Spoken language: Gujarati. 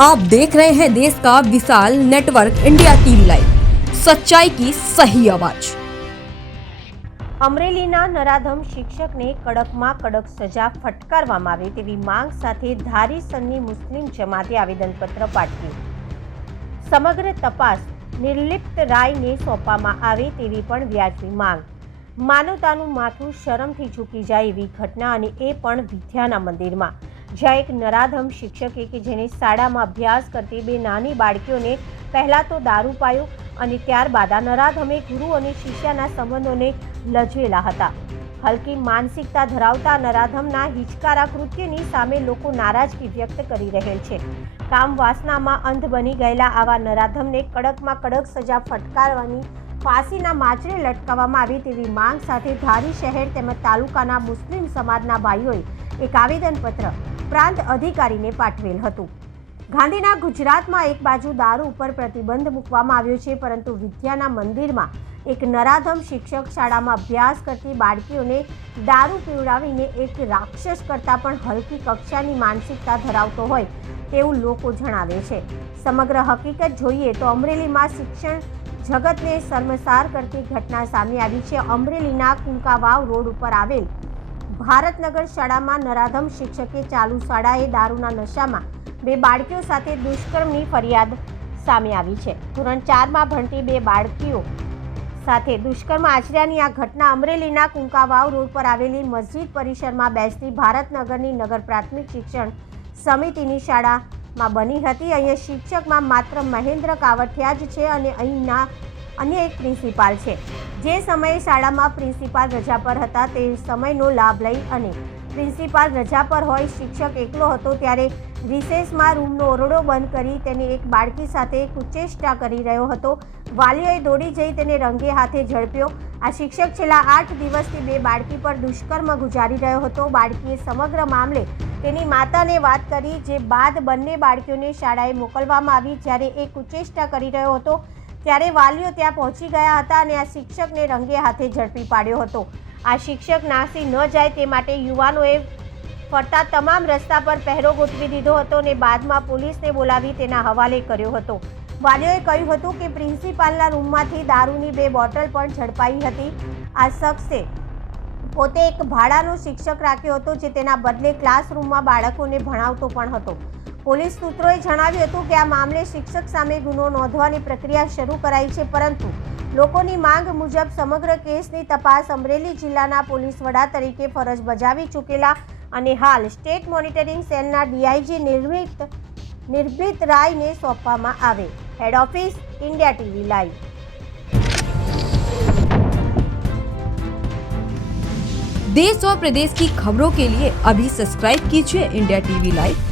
आप देख रहे हैं देश का विशाल नेटवर्क इंडिया टीवी लाइव सच्चाई की सही आवाज અમરેલીના નરાધમ શિક્ષકને કડકમાં કડક સજા ફટકારવામાં આવે તેવી માંગ સાથે ધારીસરની મુસ્લિમ જમાતે આવેદનપત્ર પાઠવ્યું સમગ્ર તપાસ નિર્લિપ્ત રાયને સોંપવામાં આવે તેવી પણ વ્યાજબી માંગ માનવતાનું માથું શરમથી ઝૂકી જાય એવી ઘટના અને એ પણ વિદ્યાના મંદિરમાં જ્યાં એક નરાધમ શિક્ષકે કે જેને શાળામાં અભ્યાસ કરતી બે નાની બાળકીઓને પહેલાં તો દારૂ પાયો અને ત્યારબાદ આ નરાધમે ગુરુ અને શિષ્યના સંબંધોને લજવેલા હતા. હલકી માનસિકતા ધરાવતા નરાધમના હિચકારા કૃત્યની સામે લોકો નારાજગી વ્યક્ત કરી રહેલ છે. કામ વાસનામાં અંધ બની ગયેલા આવા નરાધમને કડકમાં કડક સજા ફટકારવાની, ફાંસીના માચરે લટકાવવામાં આવે તેવી માંગ સાથે ધારી શહેર તેમજ તાલુકાના મુસ્લિમ સમાજના ભાઈઓએ એક આવેદનપત્ર પ્રાંત અધિકારીને પાઠવેલ હતું. ગાંધીના ગુજરાતમાં એક બાજુ દારૂ ઉપર પ્રતિબંધ મૂકવામાં આવ્યો છે, પરંતુ વિદ્યાના મંદિરમાં એક નરાધમ શિક્ષક શાળામાં અભ્યાસ કરતી બાળકીઓને દારૂ પીવડાવીને એક રાક્ષસ કરતાં પણ હલકી કક્ષાની માનસિકતા ધરાવતો હોય તેવું લોકો જણાવે છે. સમગ્ર હકીકત જોઈએ તો અમરેલીમાં શિક્ષણ જગતને શર્મસાર કરતી ઘટના સામે આવી છે. અમરેલીના કુંકાવાવ રોડ ઉપર આવેલ ભારતનગર શાળામાં નરાધમ શિક્ષકે ચાલુ શાળાએ દારૂના નશામાં બે બાળકીઓ સાથે દુષ્કર્મની ફરિયાદ સામે આવી છે. ધોરણ ચારમાં ભણતી બે બાળકીઓ સાથે દુષ્કર્મ આચર્યાની આ ઘટના અમરેલીના કુંકાવાવ રોડ પર આવેલી મસ્જિદ પરિસરમાં બેસતી ભારતનગરની નગર પ્રાથમિક શિક્ષણ સમિતિની શાળામાં બની હતી. અહીંયા શિક્ષકમાં માત્ર મહેન્દ્ર કાવઠિયા જ છે અને અહીંના અન્ય એક પ્રિન્સિપાલ છે. જે સમયે શાળામાં પ્રિન્સિપાલ રજા પર હતા તે સમયનો લાભ લઈ અને પ્રિન્સિપાલ રજા પર હોય શિક્ષક એકલો હતો ત્યારે રિસેસમાં રૂમનો ઓરડો બંધ કરી તેને એક બાળકી સાથે કુચેષ્ટા કરી રહ્યો હતો. વાલીઓએ દોડી જઈ તેને રંગે હાથે ઝડપ્યો. આ શિક્ષક છેલ્લા આઠ દિવસથી બે બાળકી પર દુષ્કર્મ ગુજારી રહ્યો હતો. બાળકીએ સમગ્ર મામલે તેની માતાને વાત કરી, જે બાદ બંને બાળકીઓને શાળાએ મોકલવામાં આવી, જ્યારે એ કુચેષ્ટા કરી રહ્યો હતો. ત્યારે વાલીઓ ત્યાં પહોંચી ગયા હતા અને આ શિક્ષકને રંગે હાથે ઝડપી પાડ્યો હતો. આ શિક્ષક નાસી ન જાય તે માટે યુવાનોએ ફરતા તમામ રસ્તા પર પહેરો ગોઠવી દીધો હતો અને બાદમાં પોલીસને બોલાવી તેના હવાલે કર્યો હતો. વાલીઓએ કહ્યું હતું કે પ્રિન્સિપાલના રૂમમાંથી દારૂની બે બોટલ પણ ઝડપાઈ હતી. આ શખ્સે પોતે એક ભાડાનો શિક્ષક રાખ્યો હતો જે તેના બદલે ક્લાસરૂમમાં બાળકોને ભણાવતો પણ હતો. પોલીસ સૂત્રોએ જણાવ્યું હતું કે આ મામલે શિક્ષક સામે ગુનો નોંધવાની પ્રક્રિયા શરૂ કરાઈ છે પરંતુ લોકોની માંગ મુજબ સમગ્ર કેસની તપાસ અમરેલી જિલ્લાના પોલીસ વડા તરીકે ફરજ બજાવી ચૂકેલા અને હાલ સ્ટેટ મોનિટરિંગ સેલના ડીઆઈજી નિર્મિત નિર્ભીત રાયને સોંપવામાં આવે head office India TV live देश और प्रदेश की खबरों के लिए अभी सब्सक्राइब कीजिए इंडिया टीवी लाइव